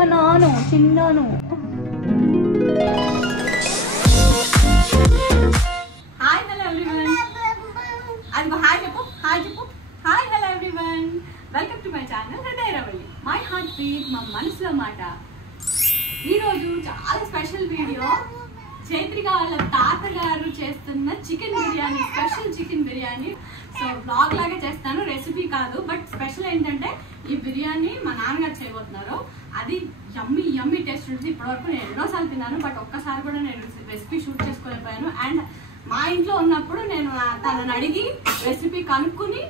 మా నాను చిన్నాను. Hi hello everyone. అది హాయ్ చెప్పు, హాయ్ చెప్పు. Hi hello everyone, welcome to my channel Hrudaya Ravali, my heart beat, మా మనసులో మాట. ఈరోజు చాలా స్పెషల్ వీడియో. చైత్రిక వాళ్ళ తాతగారు చేస్తున్న chicken biryani, special chicken biryani. So blog లాగా చేస్తాను, రెసిపీ కాదు. బట్ స్పెషల్ ఏంటంటే ఈ బిర్యానీ మా నాన్నగారు చేయబోతున్నారు. అది యమ్మీ యమ్మీ టేస్ట్ ఉంటుంది. ఇప్పటివరకు నేను ఎన్నోసార్లు తిన్నాను, బట్ ఒక్కసారి కూడా నేను రెసిపీ షూట్ చేసుకోలేకపోయాను. అండ్ మా ఇంట్లో ఉన్నప్పుడు నేను తనని అడిగి రెసిపీ కనుక్కుని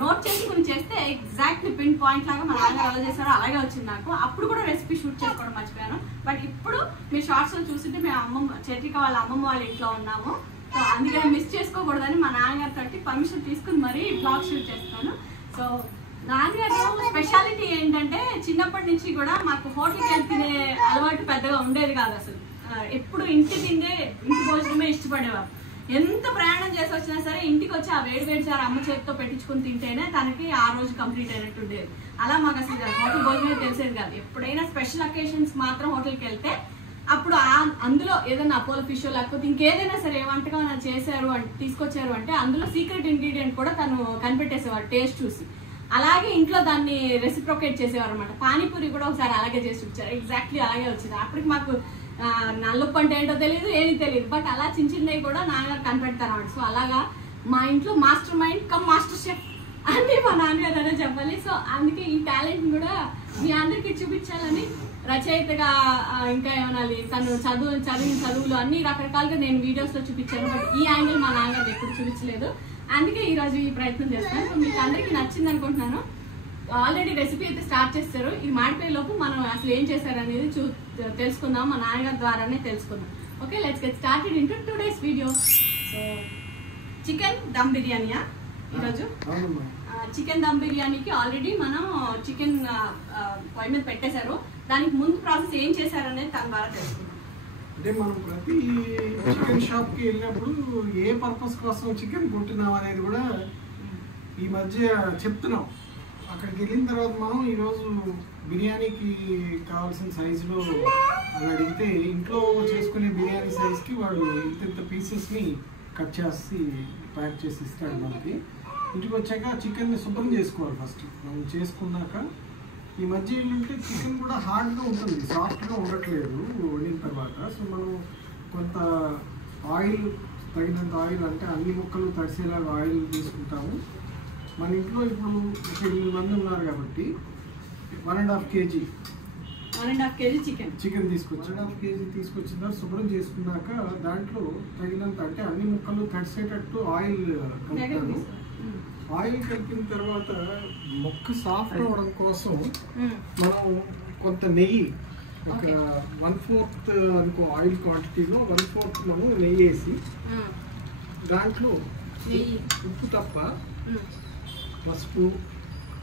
నోట్ చేసుకుని చేస్తే ఎగ్జాక్ట్లీ పిన్ పాయింట్ లాగా మా నాన్నగారు ఎలా చేశారో అలాగే వచ్చింది నాకు. అప్పుడు కూడా రెసిపీ షూట్ చేసుకోవడం మర్చిపోయాను. బట్ ఇప్పుడు మీ షార్ట్స్ లో చూస్తుంటే మేము అమ్మమ్మ చైత్రిక వాళ్ళ అమ్మమ్మ వాళ్ళ ఇంట్లో ఉన్నాము. సో అందుకని మిస్ చేసుకోకూడదని మా నాన్నగారు తోటి పర్మిషన్ తీసుకుని మరీ బ్లాగ్ షూట్ చేస్తాను. సో నాన్నగారు స్పెషాలిటీ ఏంటంటే చిన్నప్పటి నుంచి కూడా మాకు హోటల్కి వెళ్ళి తినే అలవాటు పెద్దగా ఉండేది కాదు. అసలు ఎప్పుడు ఇంటి భోజనమే ఇష్టపడేవారు. ఎంత ప్రయాణం చేసి వచ్చినా సరే ఇంటికి వచ్చి ఆ వేడి సార్ అమ్మ చేతితో పెట్టించుకుని తింటేనే తనకి ఆ రోజు కంప్లీట్ అయినట్టు ఉండేది. అలా మాకు అసలు హోటల్ భోజనమే తెలిసేది కాదు. ఎప్పుడైనా స్పెషల్ అకేషన్స్ మాత్రం హోటల్కి వెళ్తే అప్పుడు అందులో ఏదైనా అపోలో ఫిష్ లేకపోతే ఇంకేదైనా సరే ఏ వంటకం చేశారు అంటే తీసుకొచ్చారు అంటే అందులో సీక్రెట్ ఇంగ్రీడియంట్ కూడా తను కనిపెట్టేసేవారు టేస్ట్ చూసి. అలాగే ఇంట్లో దాన్ని రెసిప్రోకేట్ చేసేవారు అనమాట. పానీపూరి కూడా ఒకసారి అలాగే చేసి వచ్చారు, ఎగ్జాక్ట్లీ అలాగే వచ్చింది. అప్పటికి మాకు నలుపు అంటే ఏంటో తెలియదు, ఏమీ తెలియదు. బట్ అలా చిన్న చిన్నవి కూడా నాన్నగారు కనిపెడతారు అన్నమాట. సో అలాగా మా ఇంట్లో master mind come master chef అని మా నాన్నగారు అనే చెప్పాలి. సో అందుకే ఈ టాలెంట్ కూడా మీ అందరికీ చూపించాలని రచయితగా ఇంకా ఏమనాలి తను చదివిన చదువులు అన్ని రకరకాలుగా నేను వీడియోస్ లో చూపించాను. బట్ ఈ యాంగిల్ మా నాన్నగారు ఎప్పుడు చూపించలేదు. అందుకే ఈ రోజు ఈ ప్రయత్నం చేస్తాను. సో మీకు అందరికీ నచ్చింది అనుకుంటున్నాను. ఆల్రెడీ రెసిపీ అయితే స్టార్ట్ చేస్తారు. ఇది మాడిపోయే లోపు మనం అసలు ఏం చేశారు అనేది తెలుసుకుందాం, మా నాన్నగారి ద్వారానే తెలుసుకుందాం. Okay, let's get started into today's video. So chicken dum బిర్యానీయా ఈరోజు? చికెన్ దమ్ బిర్యానీకి ఆల్రెడీ మనం చికెన్ పొయ్యి మీద పెట్టేశారు. దానికి ముందు ప్రాసెస్ ఏం చేశారు అనేది తన ద్వారా తెలుసుకుందాం. అంటే మనం ప్రతి చికెన్ షాప్ కి వెళ్ళినప్పుడు ఏ పర్పస్ కోసం చికెన్ కొంటున్నాం అనేది కూడా ఈ మధ్య చెప్తున్నాం. అక్కడికి వెళ్ళిన తర్వాత మనం ఈరోజు బిర్యానీకి కావాల్సిన సైజులో అని అడిగితే ఇంట్లో చేసుకునే బిర్యానీ సైజ్కి వాడు ఇంత పీసెస్ని కట్ చేసి ప్యాక్ చేసి ఇస్తాడు మనకి. ఇంటికి వచ్చాక చికెన్ని శుభ్రం చేసుకోవాలి ఫస్ట్. మనం చేసుకున్నాక ఈ మధ్య ఏంటంటే చికెన్ కూడా హార్డ్గా ఉంటుంది, సాఫ్ట్గా ఉండట్లేదు వండిన తర్వాత. సో మనం కొంత ఆయిల్, తగినంత ఆయిల్, అంటే అన్ని ముక్కలు తడిసేలాగా ఆయిల్ తీసుకుంటాము. మన ఇంట్లో ఇప్పుడు 8 మంది ఉన్నారు కాబట్టి 1.5 kg చికెన్ తీసుకొచ్చి 1.5 kg తీసుకొచ్చిన తర్వాత శుభ్రం చేసుకున్నాక దాంట్లో తగినంత, అంటే అన్ని ముక్కలు తడిసేటట్టు ఆయిల్ కలుపుతాను. ఆయిల్ కలిపిన తర్వాత ముక్క సాఫ్ట్ అవ్వడం కోసం మనం కొంత నెయ్యి, ఒక 1/4 అనుకో ఆయిల్ క్వాంటిటీలో 1/4 మనం నెయ్యి వేసి దాంట్లో ఉప్పు తప్ప పసుపు,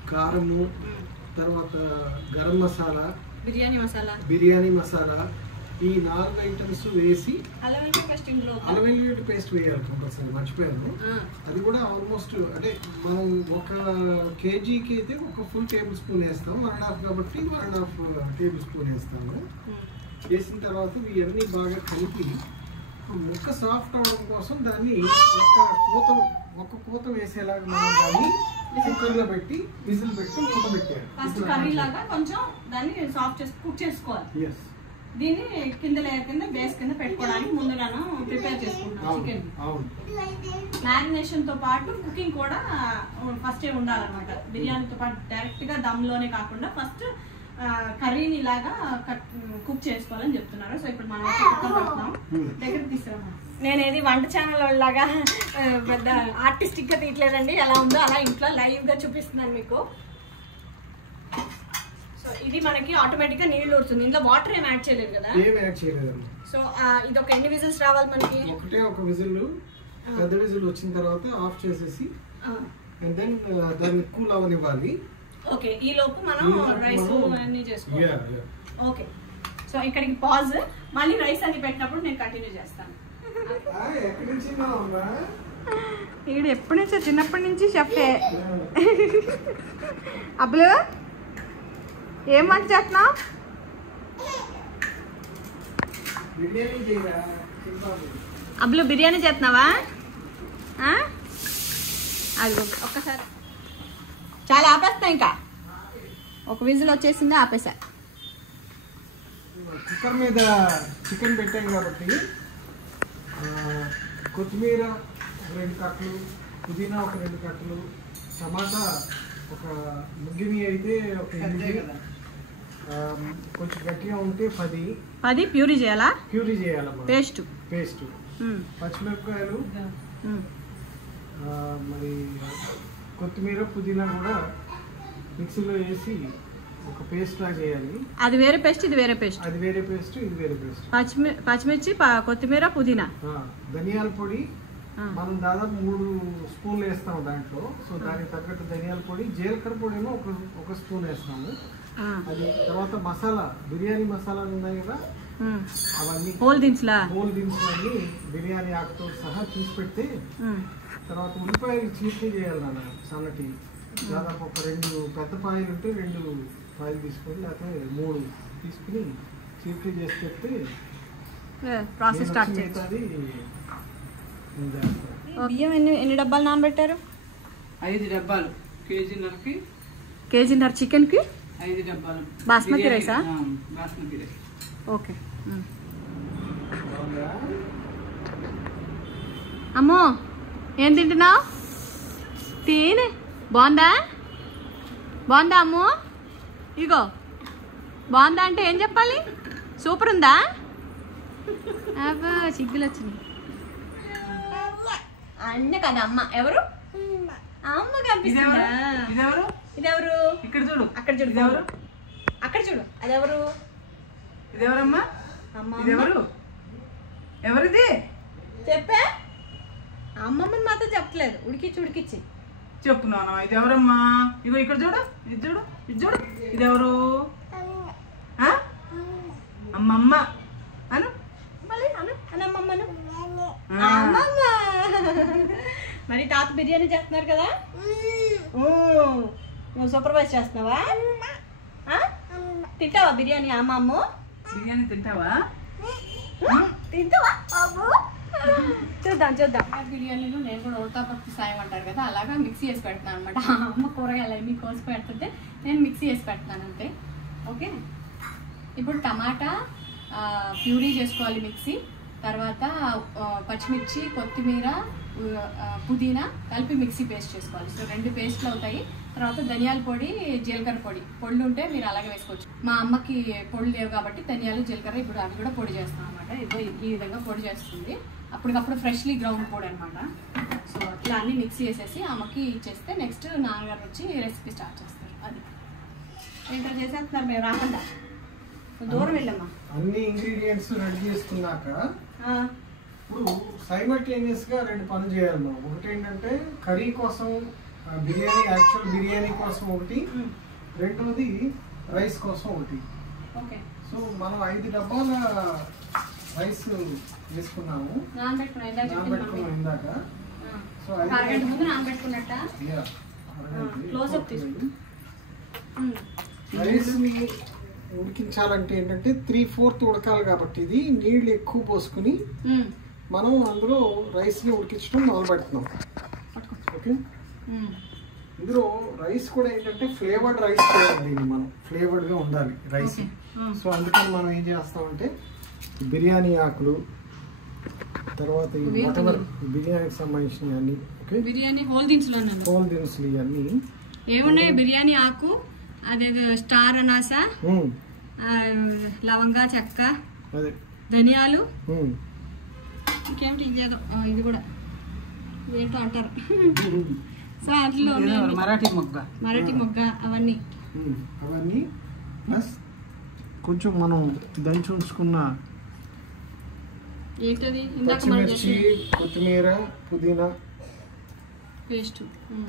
కారము, తర్వాత గరం మసాలా, బిర్యానీ మసాలా, ఈ 4 ఐటమ్స్ వేసి అల్లం వెల్లుల్లి పేస్ట్ వేయాలి కంపల్సరీ. మర్చిపోయాను. అది కూడా ఆల్మోస్ట్ అంటే మనం 1 kgకి అయితే ఒక ఫుల్ టేబుల్ స్పూన్ వేస్తాము. 1.5 కాబట్టి 1.5 టేబుల్ స్పూన్ వేస్తాము. వేసిన తర్వాత ఇవన్నీ బాగా కలిపి ముక్క సాఫ్ట్ అవడం కోసం దాన్ని ఒక కూత వేసేలాగా మనం దాన్ని కుక్కర్లో పెట్టి విజిల్ పెట్టి మూత పెట్టారు. ఫస్ట్ కర్రీ లాగా కొంచెం దాన్ని సాఫ్ట్ చేసి కుక్ చేసుకోవాలి. దీన్ని కింద లేయర్ కింద బేస్ కింద పెట్టుకోవడానికి ముందుగాను ప్రిపేర్ చేసుకుంటాం. చికెన్ మ్యారినేషన్ తో పాటు కుకింగ్ కూడా ఫస్ట్ ఉండాలన్నమాట. బిర్యానీతో పాటు డైరెక్ట్ గా దమ్ లోనే కాకుండా ఫస్ట్ కర్రీని ఇలాగా కుక్ చేసుకోవాలని చెప్తున్నారు. సో ఇప్పుడు మనం కుక్కర్ పెడుతున్నాం. దగ్గరికి తీసుకురామా. నేను ఏది వంట ఛానల్ లాగా పెద్ద ఆర్టిస్టిక్ గా తీయట్లేదండి. ఎలా ఉందో అలా ఇంట్లో లైవ్ గా చూపిస్తున్నాను మీకు. సో ఇది మనకి ఆటోమేటిక్ గా నీళ్లు ఊరుతుంది. ఇందులో వాటర్ ఏం యాడ్ చేయలేదు కదా? సో ఇది ఒక ఎన్ని విజిల్స్ రావాలి మనకి? ఒక విజిల్, పెద్ద విజిల్ వచ్చిన తర్వాత ఆఫ్ చేసేసి అండ్ దెన్ దాన్ని కూల్ అవనివ్వాలి. ఓకే, ఈ లోపు మనం రైస్ అన్ని చేసుకోవాలి. ఓకే, సో ఇక్కడికి పాజ్. మళ్ళీ రైస్ అని పెట్టినప్పుడు నేను కంటిన్యూ చేస్తాను. ఈడు ఎప్పటి నుంచో, చిన్నప్పటి నుంచి షెఫే. అబ్బులు ఏం వంట చేస్తున్నావు? అబ్బులు బిర్యానీ చేస్తున్నావా? అది ఒక్కసారి చాలా ఆపేస్తా, ఇంకా ఒక విజిల్ వచ్చేసింది, ఆపేసా. కుక్కర్ మీద చికెన్ పెట్టాం కాబట్టి కొత్తిమీర 2 కట్టలు, పుదీనా ఒక 2 కట్టలు, టమాటా ఒక ముగ్గిని అయితే ఒక 8, కొంచెం గట్టిగా ఉంటే 10 ప్యూరీ చేయాలా? ప్యూరీ చేయాలమ్మా. పేస్ట్ పచ్చిమిరపకాయలు, మరి కొత్తిమీర పుదీనా కూడా మిక్సీలో వేసి ఒక పేస్ట్ లాగా చేయాలి. అది వేరే పేస్ట్, ఇది వేరే పేస్ట్. అది వేరే పేస్ట్, ఇది వేరే పేస్ట్. పచ్చిమిర్చి, కొత్తిమీర, పుదీనా. ధనియాల పొడి మనం దాదాపు 3 స్పూన్లు వేస్తాము దాంట్లో. సో దానికి తగ్గట్టు ధనియాల పొడి, జీలకర్ర పొడి ఏమో ఒక స్పూన్ వేస్తాము. అది తర్వాత మసాలా, బిర్యానీ మసాలాలు ఉన్నాయి కదా, అవన్నీ హోల్ దినుసులన్నీ బిర్యానీ ఆకుతో సహా తీసి పెడితే, తర్వాత ఉల్లిపాయలు చీట్నీ చేయాలి నాన్న, సన్నటి. దాదాపు ఒక 2 పెద్ద పాయలు ఉంటే 2 పాయలు తీసుకొని, లేకపోతే 3 తీసుకుని చీట్నీ చేసి పెడితే ప్రాసెస్ స్టార్ట్ చేస్తుంది. బియ్యం ఎన్ని డబ్బాలు నానబెట్టారు? 5 డబ్బాలు. కేజీన్నర చికెన్ కి 5 డబ్బాలు బాస్మతి రైసా? బాస్మతి రైస్. ఓకే. అమ్మో ఏం తింటున్నావు? తినే. బాగుందా? అమ్మో ఇగో బాగుందా అంటే ఏం చెప్పాలి? సూపర్ ఉందా? అబ్బా సిగ్గులు వచ్చింది అన్న కదా. అమ్మ ఎవరు? అమ్మ కనిపిస్తుందా? ఇదెవరు? ఇక్కడ చూడు, అక్కడ చూడు, ఇదెవరు? అక్కడ చూడు, అదెవరు? ఇదెవరమ్మా? ఇదెవరు? ఎవరిది చెప్పే. అమ్మమ్మని మాత్రం చెప్పలేదు, ఉడికిచ్చి చెప్పు నాన్న. ఇదెవరమ్మా? ఇగో ఇక్కడ చూడు, ఇది చూడు. ఇదెవరు? అమ్మమ్మ అను. మళ్ళీ అమ్మమ్మను. అమ్మమ్మ. మరి తాత బిర్యానీ చేస్తున్నారు కదా, నువ్వు సూపర్వైజ్ చేస్తున్నావా? తింటావా బిర్యానీ? అమ్మమ్మ బిర్యానీ తింటావా? చూద్దాం. బిర్యానీలో నేను కూడా ఉడతా పత్తి సాయం అంటారు కదా, అలాగా మిక్సీ వేసి పెడతాను అనమాట. అమ్మ కూరగాయలు అన్నీ కోసి పెడుతుంటే నేను మిక్సీ వేసి పెడతాను అంతే. ఓకే. ఇప్పుడు టమాటా ప్యూరీ చేసుకోవాలి మిక్సీ. తర్వాత పచ్చిమిర్చి, కొత్తిమీర, పుదీనా కలిపి మిక్సీ పేస్ట్ చేసుకోవాలి. సో 2 పేస్ట్లు అవుతాయి. తర్వాత ధనియాల పొడి, జీలకర్ర పొడి ఉంటే మీరు అలాగే వేసుకోవచ్చు. మా అమ్మకి పొడి లేవు కాబట్టి ధనియాలు, జీలకర్ర ఇప్పుడు అవి కూడా పొడి చేస్తాం అనమాట. ఇదో ఈ విధంగా పొడి చేస్తుంది, అప్పటికప్పుడు ఫ్రెష్లీ గ్రౌండ్ పొడి అనమాట. సో ఇట్లా అన్ని మిక్సీ వేసేసి అమ్మకి ఇచ్చేస్తే నెక్స్ట్ నాన్నగారు వచ్చి రెసిపీ స్టార్ట్ చేస్తారు. అది ఏంటో చేసేస్తున్నారు, మేము రాకుండా దూరం వెళ్ళమ్మా. అన్ని ఇంగ్రీడియంట్స్ రెడీ చేసుకున్నాక ఇప్పుడు సైమల్టేనియస్ గా 2 పనులు చేయాలి మనం. ఒకటి ఏంటంటే కర్రీ కోసం, యాక్చువల్ బిర్యానీ కోసం ఒకటి, రెండోది రైస్ కోసం ఒకటి. సో మనం 5 డబ్బాల రైస్ వేసుకున్నాము, నానబెట్టుకున్నాం ఇందాక. సో రైస్ ని ఉడికించాలంటే ఏంటంటే 3/4 ఉడకాలి కాబట్టి ఇది నీళ్ళు ఎక్కువ పోసుకుని మనం అందులో రైస్ ని ఉడికించడం మొదలు పెడుతున్నాం. ఓకే. ఇందులో రైస్ కూడా ఏంటంటే ఫ్లేవర్డ్ రైస్ చేయాలి, దీన్ని మనం ఫ్లేవర్డ్ గా ఉండాలి రైస్. సో అందుకని మనం ఏం చేస్తామంటే బిర్యానీ ఆకులు, తర్వాత బిర్యానీకి సంబంధించిన అన్ని, ఓకే, బిర్యానీ హోల్ దినుసులు ఇవన్నీ ఏమున్నాయి? బిర్యానీ ఆకు, అదే స్టార్ అనాస, లవంగా, చెక్క, ధనియాలు, ఇంకేమిటి ఇది కూడా ఏంటో అంటారు. సో అందులో మరాఠీ మొగ్గ అవన్నీ ప్లస్ కొంచెం మనం దంచి ఉంచుకున్న ఏంటది, పచ్చిమిర్చి, కొత్తిమీర, పుదీనా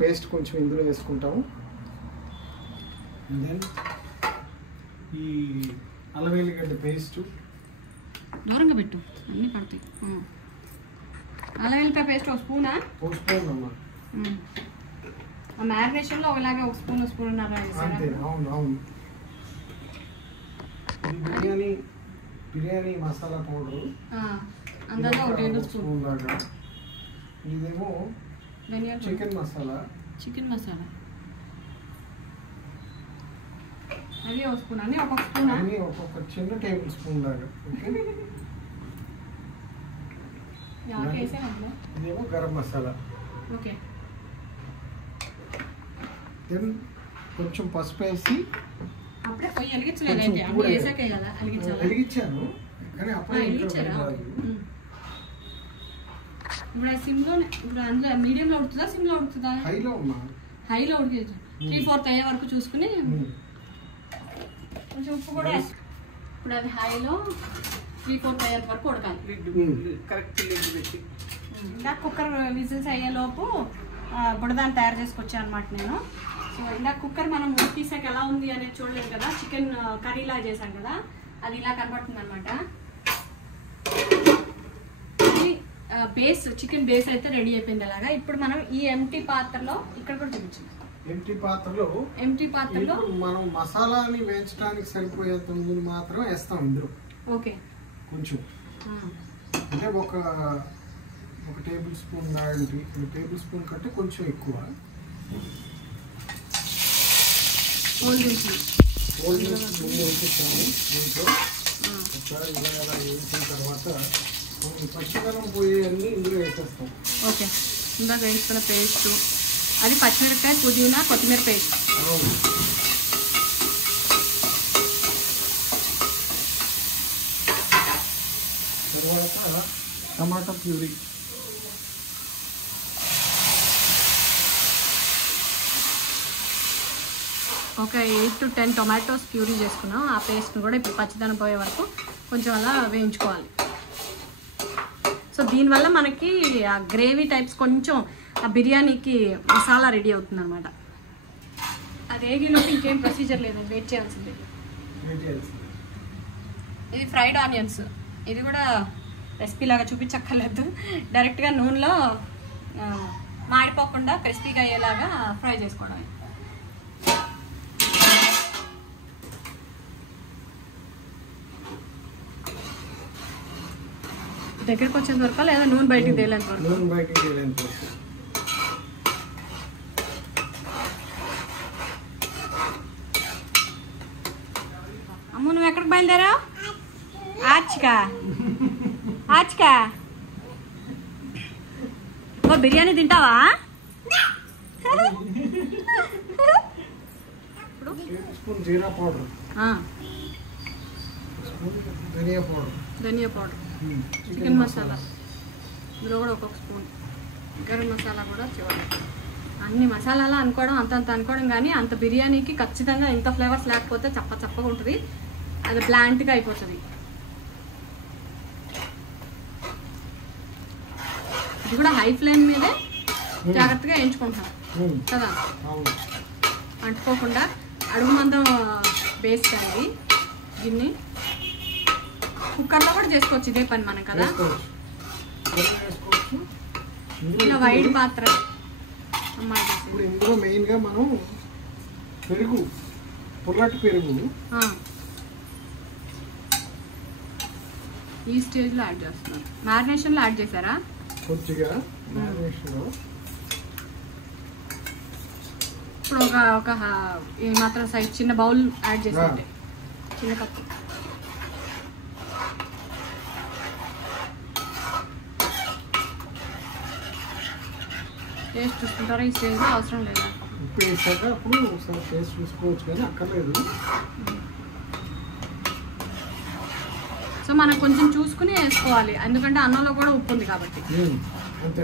పేస్ట్ కొంచెం ఇందులో వేసుకుంటాము. దెన్ ఈ అల్లం వెల్లిగడ్డ పేస్ట్ దూరంగా పెట్టు, అన్నీ పడతాయి. అల్లం వెల్లిపాయ పేస్ట్ ఒక స్పూనా? ఒక స్పూన్ అమ్మా. మ్యారినేషన్ లో ఒకలాగే ఒక స్పూన్ అంతే. అవును. బిర్యానీ బిర్యానీ మసాలా పౌడరు అందులో 1 టేబుల్ స్పూన్ దాకా. ఇదేమో చికెన్ మసాలా అవి ఒక స్పూన్ అని ఒక్కొక్క స్పూన్ అన్ని ఒక్కొక్క చిన్న టేబుల్ స్పూన్ దాకా. ఓకే, ఇదేమో గరం మసాలా. ఓకే, దెన్ కొంచెం పసుపు వేసి అప్పుడే పొయ్యి వెలిగించలేదు అయితే అన్ని వేసాకే కదా వెలిగించాను కానీ అప్పుడే వెలిగించారా? ఇప్పుడు సిమ్లో ఇప్పుడు అందులో మీడియంలో ఉడుతుందా సిమ్లో ఉడుతుందా? హైలో ఉన్నా. హైలో ఉడికేది 3/4 అయ్యే వరకు చూసుకుని కొంచెం ఉప్పు కూడా ఇప్పుడు అది హైలో 3/4 అయ్యేంత వరకు ఉడకాలి. కరెక్ట్ లిడ్ పెట్టి ఇంకా కుక్కర్ విజిల్స్ అయ్యేలోపు బుడదాన్ని తయారు చేసుకొచ్చాను అనమాట నేను. సో ఇందాక కుక్కర్ మనం తీసాక ఎలా ఉంది అనేది చూడలేదు కదా, చికెన్ కర్రీలా చేశాం కదా, అది ఇలా కనబడుతుంది అనమాట. ఇది బేస్ చికెన్ బేస్ అయితే రెడీ అయిపోయింది. అలాగా ఇప్పుడు మనం ఈ ఎంటీ పాత్రలో ఇక్కడ కూడా చూపించింది. ఎంటీ పాత్రలో మనం మసాలాని వేయించడానికి సరిపోయేంత నూనె మాత్రం వేస్తాం ఇందులో. ఓకే, కొంచెం అంటే ఒక టేబుల్ స్పూన్ లాంటి, టేబుల్ స్పూన్ కంటే కొంచెం ఎక్కువ. ముందు వేయించాము. దీంట్లో ఒకసారి ఇలా వేయించిన తర్వాత మనం పచ్చిదనం పోయేవన్నీ ఇందులో వేసేస్తాం. ఓకే, ఇందాక వేసుకున్న పేస్ట్ అది పచ్చిమిరపకాయ, పుదీనా, కొత్తిమీర పేస్ట్. తర్వాత టమాటా ప్యూరీ. ఒక 8 to 10 టొమాటోస్ ప్యూరీ చేసుకున్నాం. ఆ పేస్ట్ని కూడా ఇప్పుడు పచ్చిదనం పోయే వరకు కొంచెం అలా వేయించుకోవాలి. సో దీనివల్ల మనకి ఆ గ్రేవీ టైప్స్ కొంచెం ఆ బిర్యానీకి మసాలా రెడీ అవుతుంది అనమాట. అది ఏగిలోకి ఇంకేం ప్రొసీజర్ లేదు, వెయిట్ చేయాల్సిందే. ఇది ఫ్రైడ్ ఆనియన్స్. ఇది కూడా రెసిపీ లాగా చూపించక్కర్లేదు, డైరెక్ట్గా నూనెలో మాడిపోకుండా క్రిస్పీగా అయ్యేలాగా ఫ్రై చేసుకోవడం. దగ్గరికి వచ్చేంత వరకు లేదా నూనె బయటికి తేలేంత వరకు? అమ్మ నువ్వు ఎక్కడికి బయలుదేరావు? ఆచికా ఓ బిర్యానీ తింటావా? జీరా పౌడర్, ధనియా పౌడర్, చికెన్ మసాలా, ఇందులో కూడా ఒక్కొక్క స్పూన్, గరం మసాలా కూడా చివరి. అన్ని మసాలాలు అనుకోవడం అంతంత అనుకోవడం, కానీ అంత బిర్యానీకి ఖచ్చితంగా ఇంత ఫ్లేవర్స్ లేకపోతే చప్పగా ఉంటుంది, అది బ్లాంట్గా అయిపోతుంది. ఇది కూడా హై ఫ్లేమ్ మీదే జాగ్రత్తగా వేయించుకుంటాం కదా, అంటుకోకుండా. అడుగు మందం బేస్ అనేది దీన్ని కుక్కర్లో కూడా చేసుకోవచ్చు, ఇదే పని మనం కదా. ఇలా వైడ్ పాత్ర ఇప్పుడు ఇందులో మెయిన్గా మనం పెరుగు, పుల్లటి పెరుగు ఈ స్టేజ్లో యాడ్ చేస్తున్నారు. మ్యారినేషన్లో యాడ్ చేశారా? కొద్దిగా మ్యారినేషన్లో. ఇప్పుడు ఒక ఈ మాత్రం సైజ్ చిన్న బౌల్ యాడ్ చేసి, చిన్న కప్పు. టేస్ట్ చూసుకుంటారా ఈ స్టేజ్లో? అవసరం లేదా? ఉప్పు వేసాక అప్పుడు ఒకసారి టేస్ట్ చూసుకోవచ్చు, కానీ అక్కర్లేదు. సో మనం కొంచెం చూసుకుని వేసుకోవాలి, ఎందుకంటే అన్నంలో కూడా ఉప్పు ఉంది కాబట్టి.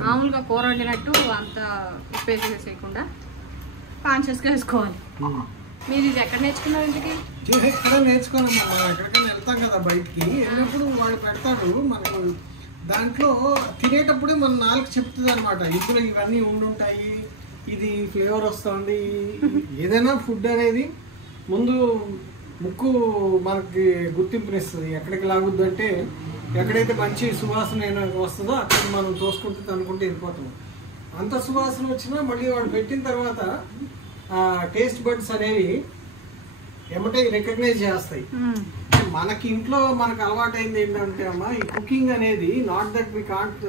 మామూలుగా కూర వండినట్టు అంత ఉప్పు వేసేయకుండా కాన్షియస్గా వేసుకోవాలి. మీరు ఇది ఎక్కడ నేర్చుకున్నారు? ఇంటికి ఎక్కడ నేర్చుకున్నాం, మనం ఎక్కడికైనా వెళ్తాం కదా బయటికి, వెళ్ళినప్పుడు వాడు పెడతాడు మనకు. దాంట్లో తినేటప్పుడే మన నాలుగు చెప్తుంది అనమాట, ఇందులో ఇవన్నీ ఉండుంటాయి, ఇది ఫ్లేవర్ వస్తుంది. ఏదైనా ఫుడ్ అనేది ముందు ముక్కు మనకి గుర్తింపునిస్తుంది. ఎక్కడికి లాగుద్దు అంటే ఎక్కడైతే మంచి సువాసన వస్తుందో అక్కడికి మనం తోసుకుంటూ అనుకుంటూ వెళ్ళిపోతాం. అంత సువాసన వచ్చినా మళ్ళీ వాడు పెట్టిన తర్వాత ఆ టేస్ట్ బడ్స్ అనేవి ఏమంటే రికగ్నైజ్ చేస్తాయి. మనకి ఇంట్లో మనకు అలవాటైంది ఏంటంటే అమ్మా, ఈ కుకింగ్ అనేది నాట్ దట్ వి కాంట్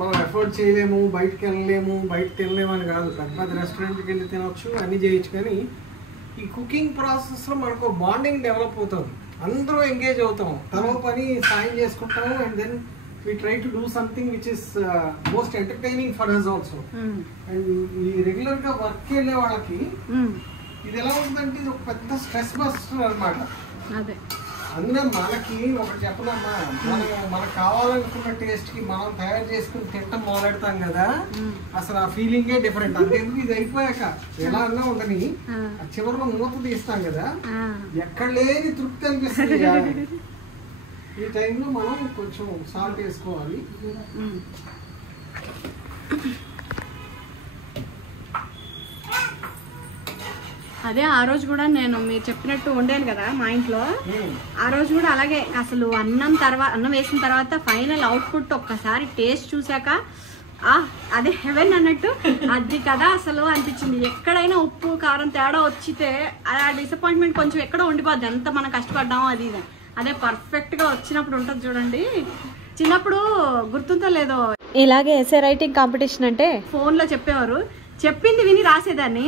మనం ఎఫర్ట్ చేయలేము, బయటకు వెళ్ళలేము, బయట తినలేము అని కాదు. పెద్ద రెస్టారెంట్కి వెళ్ళి తినవచ్చు, అన్నీ చేయొచ్చు. కానీ ఈ కుకింగ్ ప్రాసెస్లో మనకు బాండింగ్ డెవలప్ అవుతుంది, అందరూ ఎంగేజ్ అవుతాం, తనో పని సాయం చేసుకుంటాము. And then we try to do something which is most entertaining for us also. And ఈ రెగ్యులర్ గా వర్క్ వెళ్ళే వాళ్ళకి ఇది ఎలా ఉందంటే ఇది ఒక పెద్ద స్ట్రెస్ బస్టర్ అన్నమాట. అదే అందులో మనకి ఒకటి చెప్పనమ్మా, మనకు కావాలనుకున్న టేస్ట్ కి మనం తయారు చేసుకుని తింటాం మొదలెడతాం కదా, అసలు ఆ ఫీలింగే డిఫరెంట్. అంతేందుకు ఇది అయిపోయాక ఎలా అన్నా ఉండని చివరిలో మూత తీస్తాం కదా, ఎక్కడ లేని తృప్తి అనిపిస్తుంది. ఈ టైంలో మనం కొంచెం సాల్ట్ వేసుకోవాలి. అదే ఆ రోజు కూడా నేను మీరు చెప్పినట్టు వండాను కదా మా ఇంట్లో, ఆ రోజు కూడా అలాగే అసలు అన్నం వేసిన తర్వాత ఫైనల్ అవుట్పుట్ ఒక్కసారి టేస్ట్ చూసాక అదే హెవెన్ అన్నట్టు అది కదా అసలు అనిపించింది. ఎక్కడైనా ఉప్పు కారం తేడా వచ్చితే ఆ డిసప్పాయింట్మెంట్ కొంచెం ఎక్కడో ఉండిపోద్ది, ఎంత మనం కష్టపడ్డామో అది. అదే పర్ఫెక్ట్గా వచ్చినప్పుడు ఉంటుంది చూడండి. చిన్నప్పుడు గుర్తుందో లేదో ఇలాగే ఎస్ఏ రైటింగ్ కాంపిటీషన్ అంటే ఫోన్లో చెప్పేవారు, చెప్పింది విని రాసేదాన్ని,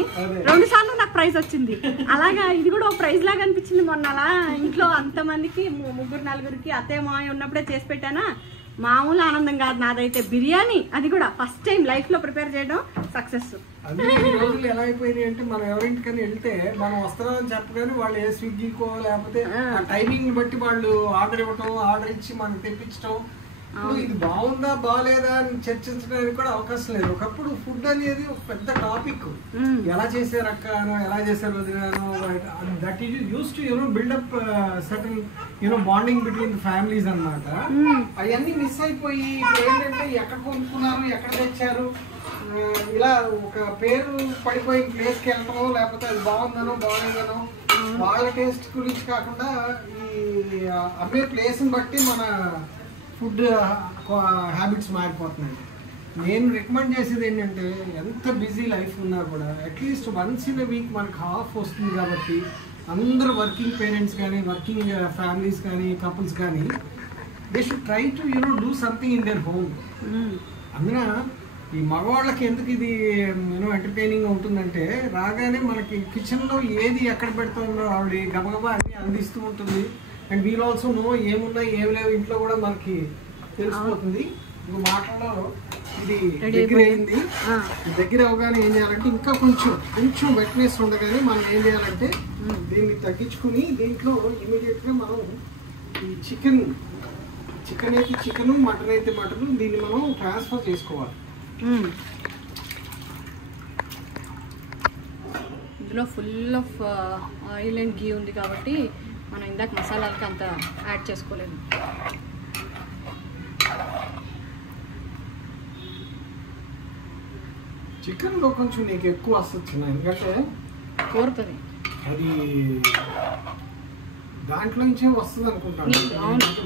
2 సార్లు నాకు ప్రైజ్ వచ్చింది. అలాగా ఇది కూడా ఒక ప్రైజ్ లాగా అనిపించింది. మొన్న అలా ఇంట్లో అంతమందికి 3-4 అత్తయ్య మామయ్య ఉన్నప్పుడే చేసి పెట్టానా, మామూలు ఆనందం కాదు నాదైతే. బిర్యానీ అది కూడా ఫస్ట్ టైం లైఫ్ లో ప్రిపేర్ చేయడం సక్సెస్. ఈ రోజులు ఎలా అయిపోయినాయి అంటే మనం ఎవరింటికని వెళ్తే మనం వస్తున్నామని చెప్పగానే వాళ్ళు ఏ స్విగ్గీకో లేకపోతే ఆ టైమింగ్ బట్టి వాళ్ళు ఆర్డర్ ఇవ్వటం, ఆర్డర్ ఇచ్చి మనకు తెప్పించడం. ఇది బాగుందా బాగాలేదా అని చర్చించడానికి కూడా అవకాశం లేదు. ఒకప్పుడు ఫుడ్ అనేది ఒక పెద్ద టాపిక్, ఎలా చేశారు అక్కనో ఎలా చేశారు వదిలేనో, that is used to build up certain bonding between the families అన్నమాట. అవన్నీ మిస్ అయిపోయి ఇప్పుడు ఏంటంటే ఎక్కడ కొనుక్కున్నారు, ఎక్కడ తెచ్చారు, ఇలా ఒక పేరు పడిపోయిన ప్లేస్కి వెళ్ళటమో లేకపోతే అది బాగుందనో బాగాలేదనో వాళ్ళ టేస్ట్ గురించి కాకుండా ఈ అమ్మే ప్లేస్ని బట్టి మన ఫుడ్ హ్యాబిట్స్ మారిపోతున్నాయి. నేను రికమెండ్ చేసేది ఏంటంటే ఎంత బిజీ లైఫ్ ఉన్నా కూడా at least once in a week మనకు హాఫ్ వస్తుంది కాబట్టి అందరూ వర్కింగ్ పేరెంట్స్ కానీ వర్కింగ్ ఫ్యామిలీస్ కానీ కపుల్స్ కానీ they should try to do something in there home. అందున ఈ మగవాళ్ళకి ఎందుకు ఇది ఎంటర్టైనింగ్ అవుతుందంటే రాగానే మనకి కిచెన్లో ఏది ఎక్కడ పెడుతుందో ఆవిడ గబగబా అన్ని అందిస్తూ ఉంటుంది. అండ్ వీల్ ఆల్సో నో ఏమున్నాయి ఏమి లేవు ఇంట్లో కూడా మనకి తెలిసిపోతుంది. ఇంకో మాటల్లో ఇది దగ్గర అయింది. దగ్గర అవగానే ఏం చేయాలంటే ఇంకా కొంచెం వెట్నెస్ ఉండగానే మనం ఏం చేయాలంటే దీన్ని తగ్గించుకుని దీంట్లో ఇమీడియట్గా మనం ఈ చికెన్ అయితే చికెన్, మటన్ అయితే మటన్, దీన్ని మనం ట్రాన్స్ఫర్ చేసుకోవాలి. ఇందులో ఫుల్ ఆఫ్ ఆయిల్ అండ్ గీ ఉంది కాబట్టి మనం ఇందాక మసాలాలకి అంత యాడ్ చేసుకోలేము. చికెన్లో కొంచెం నీకు ఎక్కువ వస్తుంది, ఎందుకంటే కోరుతుంది అది దాంట్లో నుంచే వస్తుంది అనుకుంటాను.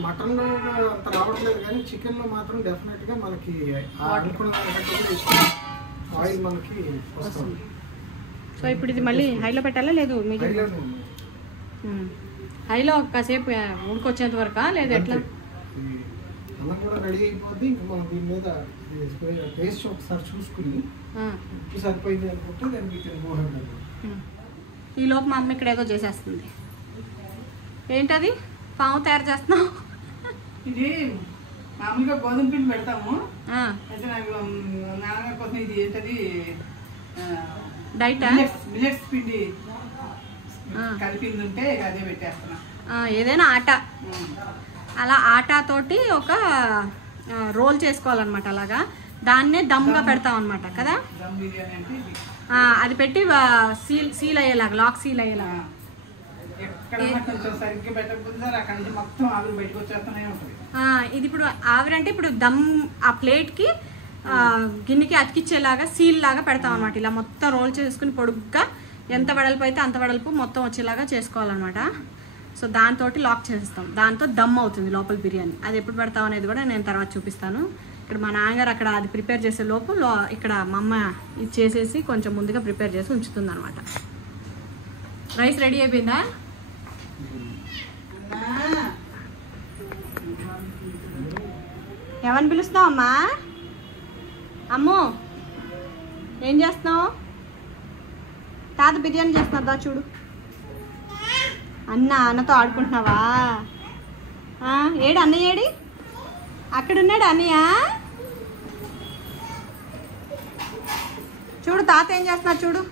మటన్లో అంత రావట్లేదు కానీ చికెన్లో మాత్రం డెఫినెట్గా మనకి అనుకున్న ఆయిల్ మనకి వస్తుంది. సో ఇప్పుడు ఇది మళ్ళీ హైలో పెట్టాలా లేదు? హైలో కాసేపు ఉడికొచ్చేంత వరకా లేదా ఎట్లా? అన్నం కూడా రెడీ అయిపోద్ది. ఇంకా మనం దీని మీద టేస్ట్ ఒకసారి చూసుకుని సరిపోయింది అనుకుంటే దాన్ని ఈ లోపు మా అమ్మ ఇక్కడ ఏదో చేసేస్తుంది. ఏంటది? పాము తయారు చేస్తున్నావు? ఇది మామూలుగా గోధుమ పిండి పెడతాము. అయితే నాకు నాన్నగారి కోసం ఇది ఏంటది డైటా మిల్లెట్స్ పిండి కలిపింది ఉంటే అదే పెట్టేస్తున్నా. ఏదైనా ఆట, అలా ఆటాతోటి ఒక రోల్ చేసుకోవాలన్నమాట. అలాగా దాన్నే దమ్గా పెడతాం అనమాట కదా. దమ్ బిర్యానీ అంటే అది పెట్టి సీల్ అయ్యేలాగా, లాక్ సీల్ అయ్యేలాగా. ఎక్కడ కొంచెం సరిగ్గా పెట్టకపోతే సార్ అక్కడ నుంచి మొత్తం ఆవిరి బయటకు వచ్చేస్తూనే ఉంటుంది. ఇది ఇప్పుడు ఆవిరంటే ఇప్పుడు దమ్ ఆ ప్లేట్కి గిన్నెకి అతికిచ్చేలాగా సీల్ లాగా పెడతాం అనమాట. ఇలా మొత్తం రోల్ చేసుకుని పొడుగ్గా ఎంత వెడల్పు అయితే అంత వెడల్పు మొత్తం వచ్చేలాగా చేసుకోవాలన్నమాట. సో దాంతో లాక్ చేస్తాం, దాంతో దమ్ అవుతుంది లోపల బిర్యానీ. అది ఎప్పుడు పెడతాం అనేది కూడా నేను తర్వాత చూపిస్తాను. ఇక్కడ మా నాన్నగారు అక్కడ అది ప్రిపేర్ చేసే లోపు ఇక్కడ మా అమ్మ ఇది చేసేసి కొంచెం ముందుగా ప్రిపేర్ చేసి ఉంచుతుంది అనమాట. రైస్ రెడీ అయిపోయిందా? ఎవరిని పిలుస్తున్నావు అమ్మా? అమ్మో ఏం చేస్తున్నావు? తాత బిర్యానీ చేస్తున్నా చూడు. అన్నతో ఆడుకుంటున్నావా? ఏడు అన్నయ్య ఏడి? అక్కడున్నాడు అన్నయ్య. చూడు తాత ఏం చేస్తున్నారు చూడు.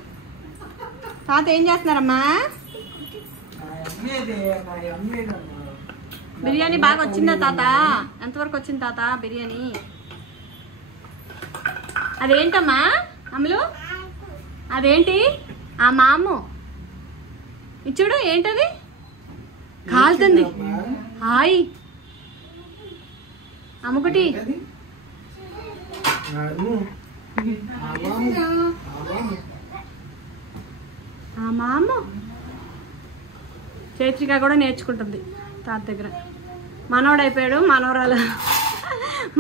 తాత ఏం చేస్తున్నారమ్మా? బిర్యానీ బాగా వచ్చిందా తాత? ఎంతవరకు వచ్చింది తాత బిర్యానీ? అదేంటమ్మా అమ్ములు? అదేంటి ఆ మాము ఇచ్చుడు? ఏంటది? కాలుతుంది. హాయ్ అమ్ముకుటి. ఆ మాము చైత్రిక కూడా నేర్చుకుంటుంది తాత దగ్గర. మనోడు అయిపోయాడు.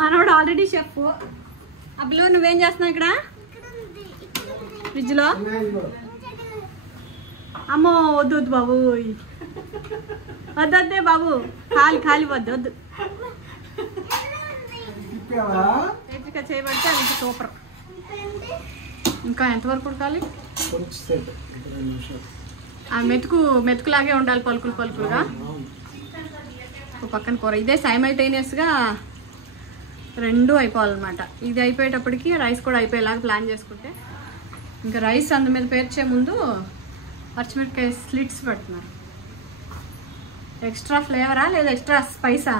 మనోడు ఆల్రెడీ షెఫ్. అబ్బులు నువ్వేం చేస్తున్నావు ఇక్కడ ఫ్రిడ్జ్లో? అమ్మో వద్దు వద్దు బాబు, వద్దే బాబు, ఖాళీ వద్దు. చైత్రిక చేయబడితే అది సూపర్. ఇంకా ఎంతవరకు ఉడకాలి? ఆ మెతుకులాగే ఉండాలి, పలుకులుగా. ఒక పక్కన కూర. ఇదే సైమల్టేనియస్గా రెండు అయిపోవాలన్నమాట. ఇది అయిపోయేటప్పటికి రైస్ కూడా అయిపోయేలాగా ప్లాన్ చేసుకుంటే. ఇంకా రైస్ అందు మీద పేర్చే ముందు పచ్చిమిరపకాయ స్లిట్స్ పెడుతున్నారు. ఎక్స్ట్రా ఫ్లేవరా లేదా ఎక్స్ట్రా స్పైసా?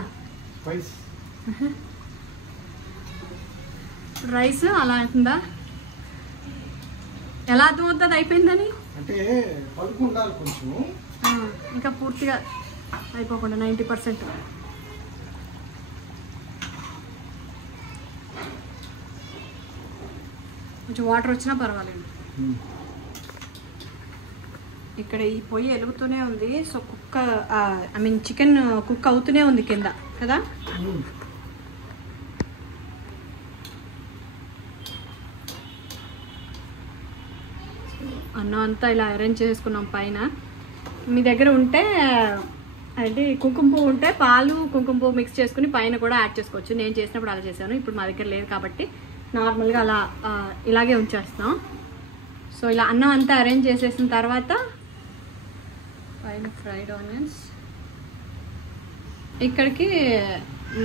రైస్ అలా అవుతుందా? ఎలా అర్థమవుతుంది అయిపోయిందని? అంటే పలుకు ఉండాలి కొంచెం, ఇంకా పూర్తిగా అయిపోకుండా 90%. కొంచెం వాటర్ వచ్చినా పర్వాలేదు. ఇక్కడ ఈ పొయ్యి వెలుగుతూనే ఉంది. సో చికెన్ కుక్ అవుతూనే ఉంది కింద కదా. అన్నం అంతా ఇలా అరేంజ్ చేసుకున్నాం పైన. మీ దగ్గర ఉంటే అంటే కుంకుమ పువ్వు ఉంటే పాలు కుంకుమ పువ్వు మిక్స్ చేసుకుని పైన కూడా యాడ్ చేసుకోవచ్చు. నేను చేసినప్పుడు అలా చేశాను. ఇప్పుడు మా దగ్గర లేదు కాబట్టి నార్మల్గా అలా ఇలాగే ఉంచేస్తాం. సో ఇలా అన్నం అంతా అరేంజ్ చేసేసిన తర్వాత పైన ఫ్రైడ్ ఆనియన్స్. ఇక్కడికి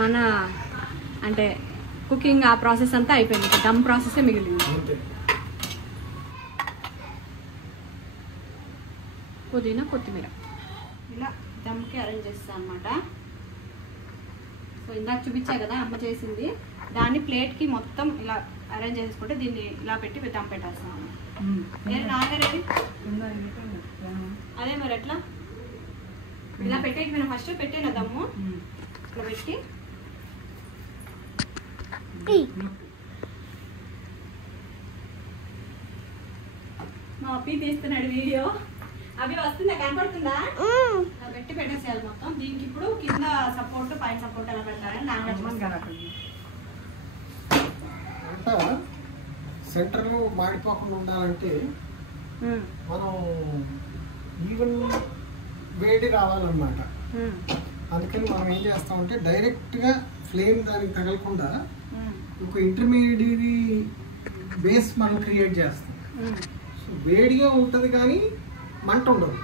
మన అంటే కుకింగ్ ఆ ప్రాసెస్ అంతా అయిపోయింది. దమ్ ప్రాసెసే మిగిలింది. పుదీనా కొత్తిమీర ఇలా దమ్కి అరేంజ్ చేస్తాను అనమాట. సో ఇందాక చూపించా కదా అమ్మ చేసింది. దాన్ని ప్లేట్కి మొత్తం ఇలా అరేంజ్ చేసుకుంటే దీన్ని ఇలా పెట్టి దమ్ పెట్టేస్తాను. నాగరేది అదే మరి ఎట్లా ఇలా పెట్టేకి నేను ఫస్ట్ పెట్టాను దమ్ము. ఇట్లా పెట్టి మా అప్పి తీస్తున్నాడు వీడియో. అవి వస్తుందా? కనపడుతుందా? పెట్టి పెట్టేసేయాలి మొత్తం. దీనికి ఇప్పుడు కింద సపోర్ట్ పైన సపోర్ట్ ఎలా పెట్టాలని సెంటర్ మాడిపోకుండా ఉండాలంటే మనం ఈవెన్ వేడి రావాలన్నమాట. అందుకని మనం ఏం చేస్తామంటే డైరెక్ట్గా ఫ్లేమ్ దానికి తగలకుండా ఒక ఇంటర్మీడియరీ బేస్ మనం క్రియేట్ చేస్తాం. సో వేడిగా ఉంటుంది కానీ మంట ఉండదు.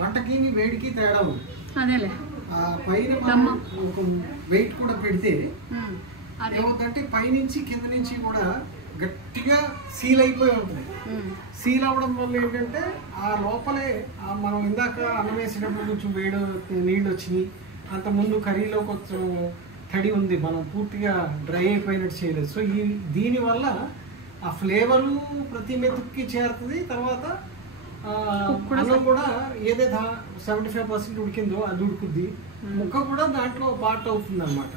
మంటకి వేడికి తేడా ఉంది. పైన మనం ఒక వెయిట్ కూడా పెడితే ఏమవుతుందంటే పైనుంచి కింద నుంచి కూడా గట్టిగా సీల్ అయిపోయి ఉంటుంది. సీల్ అవ్వడం వల్ల ఏంటంటే ఆ లోపలే మనం ఇందాక అన్నం వేసేటప్పుడు కొంచెం నీళ్ళు వచ్చినాయి. అంత ముందు కర్రీలో కొంచెం తడి ఉంది, మనం పూర్తిగా డ్రై అయిపోయినట్టు చేయలేదు. సో దీనివల్ల ఆ ఫ్లేవరు ప్రతి మెతుక్కి చేరుతుంది. తర్వాత అన్నం కూడా ఏదైతే 75% ఉడికిందో అది ఉడుకుద్ది, ముక్క కూడా దాంట్లో పార్ట్ అవుతుంది అనమాట.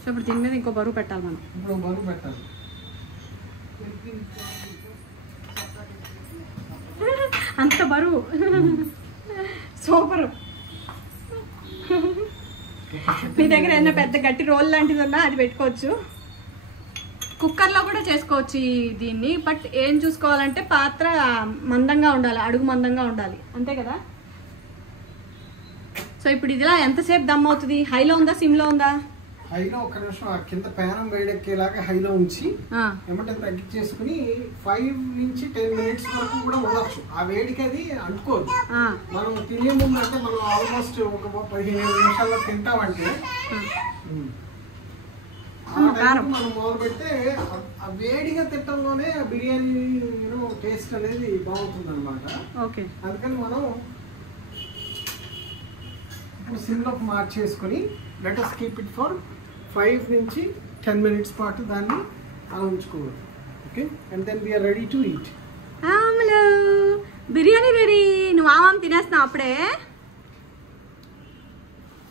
సో ఇప్పుడు దీని మీద ఇంకో బరువు పెట్టాలి మనం. ఇప్పుడు బరువు పెట్టాలి. అంత బరువు సూపర్. మీ దగ్గర ఏదైనా పెద్ద గట్టి రోల్ లాంటిది ఉన్నా అది పెట్టుకోవచ్చు. కుక్కర్లో కూడా చేసుకోవచ్చు దీన్ని. బట్ ఏం చూసుకోవాలంటే పాత్ర మందంగా ఉండాలి, అడుగు మందంగా ఉండాలి, అంతే కదా. సో ఇప్పుడు ఇదిలా ఎంతసేపు దమ్ అవుతుంది? హైలో ఉందా సిమ్లో ఉందా? హైలో ఒక నిమిషం ఆ కింద పేనం వేడెక్కేలాగా హైలో ఉంచి ఏమంటే తగ్గించేసుకుని 5 నుంచి 10 మినిట్స్ వరకు కూడా ఉండొచ్చు. ఆ వేడికి అది అంటుకోదు. మనం తినే ముందు అంటే మనం ఆల్మోస్ట్ ఒక 15 నిమిషాల్లో తింటామంటే మనం మొదలు పెడితే ఆ వేడిగా తినడంలోనే బిర్యానీ టేస్ట్ అనేది బాగుంటుంది అనమాట. అందుకని మనం సిమ్లోకి మార్చేసుకుని let us keep it for 5 నుంచి 10 minutes పాటు దాన్ని అలా ఉంచుకోవాలి. Okay, and then we're ready to eat. Hello, biryani ready. నువ్వు ఆమాం తినేస్తున్నావు అప్పుడే.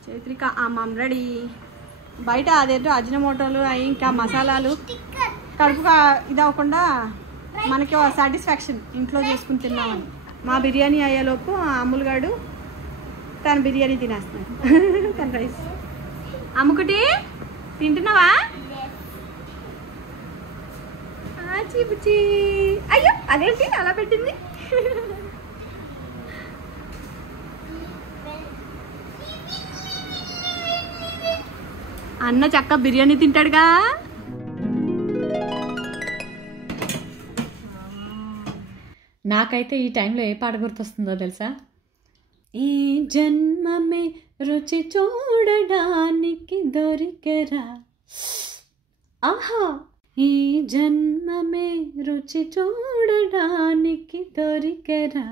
చైత్రిక ఆమాం రెడీ. బయట అదేంటో అజినమోటోలు అవి ఇంకా మసాలాలు కడుపుగా ఇదవకుండా మనకి సాటిస్ఫాక్షన్ ఇంట్లో చేసుకుని తిన్నామని. మా బిర్యానీ అయ్యేలోపు అమ్ములుగాడు తన బిర్యానీ తినేస్తున్నాడు. తన రైస్. అమ్ముకుటి తింటున్నావా? చీపుచి. అయ్యో అదేంటి అలా పెట్టింది? అన్న చక్క బిర్యానీ తింటాడుగా. నాకైతే ఈ టైంలో ఏ పాట గుర్తొస్తుందో తెలుసా? ఈ జన్మమే రుచి చూడడానికి దొరికెరా, ఆహా ఈ జన్మమే రుచి చూడడానికి దొరికెరా,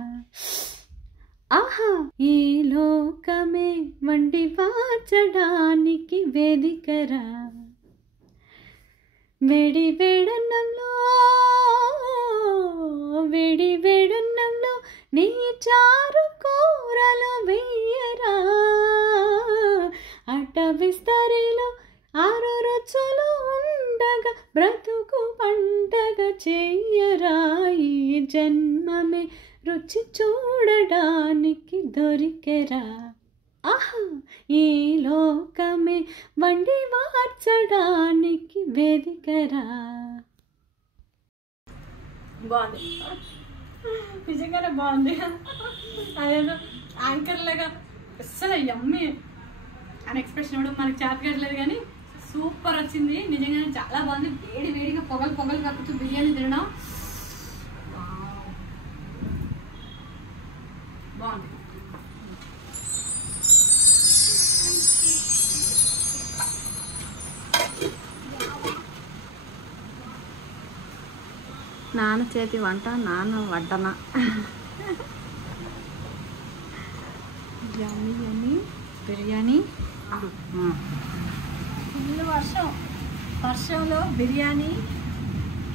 ఆహా ఈ లోకమే వండి వాచడానికి వేదికరా, వేడి వేడన్నంలో వేడి వేడన్నంలో నీ చారు కూరలు వెయ్యరా, అట విస్తరిలో 6 రుచులు ఉండగా బ్రతుకు పండగ చెయ్యరా, ఈ జన్మమే రుచి చూడడానికి దొరికెరా, ఆహా ఈ లోకమే వండి మార్చడానికి వేదికరా. బాగుంది, నిజంగానే బాగుంది. అదేదో యాంకర్ లాగా అస్సలు యమ్మీ అని ఎక్స్ప్రెషన్ ఇవ్వడం మనకి చేతగట్లేదు, కానీ సూపర్ వచ్చింది. నిజంగానే చాలా బాగుంది. వేడి వేడిగా పొగలు పొగలు కక్కుతూ బిర్యానీ తినడం బాగుంది. నాన్న చేతి వంట నాన్న వడ్డన. యమ్మీ యమ్మీ బిర్యానీ. ఫుల్ వర్షం, వర్షంలో biryani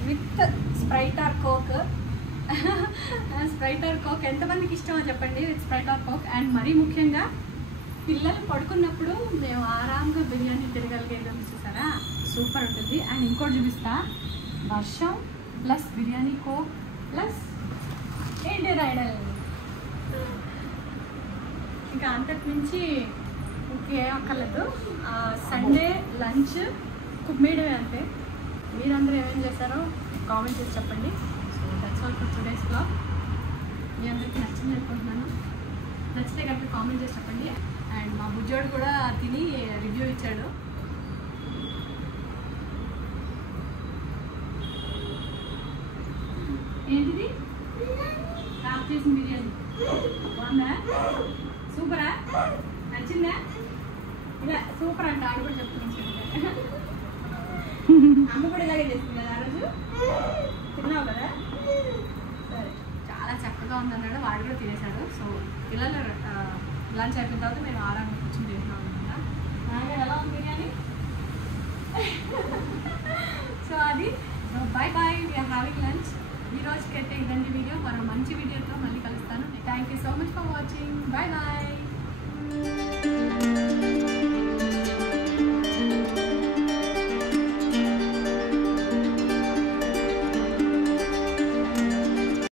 with Sprite or Coke. Sprite or Coke ఎంతమందికి ఇష్టమో చెప్పండి, with Sprite or Coke. And మరీ ముఖ్యంగా పిల్లలు పడుకున్నప్పుడు మేము ఆరాంగా బిర్యానీ తిరగలిగేది చూసారా, సూపర్ ఉంటుంది. అండ్ ఇంకోటి చూపిస్తా, వర్షం ప్లస్ బిర్యానీ కోక్ ప్లస్ ఏంటి రైడల్. ఇంకా అంతకు మించి ఇంకేం అక్కర్లేదు. సండే లంచ్ కుక్ మేడమే అంతే. మీరందరూ ఏమేం చేశారో కామెంట్ చేసి చెప్పండి. So that's all for today's blog. మీ అందరికీ నచ్చింది అనుకుంటున్నాను. నచ్చితే కనుక కామెంట్ చేసి చెప్పండి. అండ్ మా బుజ్జోడు కూడా తిని రివ్యూ ఇచ్చాడు. ఏంటిది? టాప్ చేసిన బిర్యానీ బాగుందా? సూపరా? నచ్చిందా? ఇలా సూపర్ అంట. ఆడు కూడా చెప్తున్నాను. అమ్మ కూడా ఇలాగే చేస్తుంది కదా ఆ రోజు. తిన్నావు కదా? సరే, చాలా చక్కగా ఉందన్నాడు. వాడు కూడా తినేశాడు. సో పిల్లలు లంచ్ అయిపోయిన తర్వాత మేము ఆరాంగా కూర్చొని తింటున్నాం అనమాట. నాన్నగారు ఎలా ఉంది బిర్యానీ? సో అది bye bye, we're having lunch. ఈ రోజుకైతే ఇదండి వీడియో. మరో మంచి వీడియోతో మళ్ళీ కలుస్తాను. Thank you so much for watching. Bye bye.